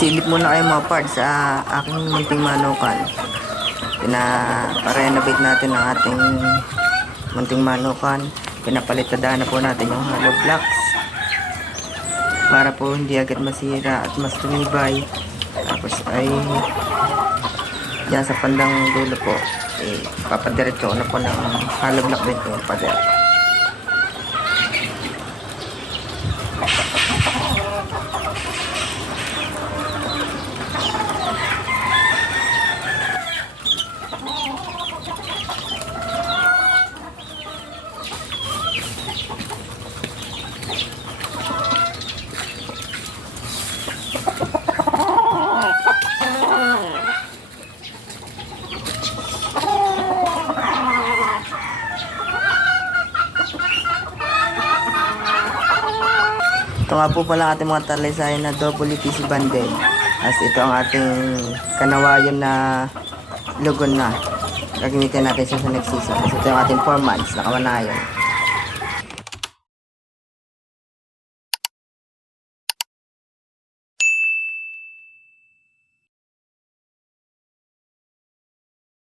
Silip muna kayo mga parts sa aking munting manukan. Pina-renovate natin ang ating munting manukan. Pinapalitadaan na po natin yung hollow blocks para po hindi agad masira at mas tumibay. Tapos ay yan sa pandang dulo po, papadiretso na po ng hollow block din po yung pader. Ito nga po pala ating mga talisayan na double PC bundle. As ito ang ating kanawayon na lugon na. Gagamitin natin siya sa next season. As ito yung ating 4 months na kamanayon.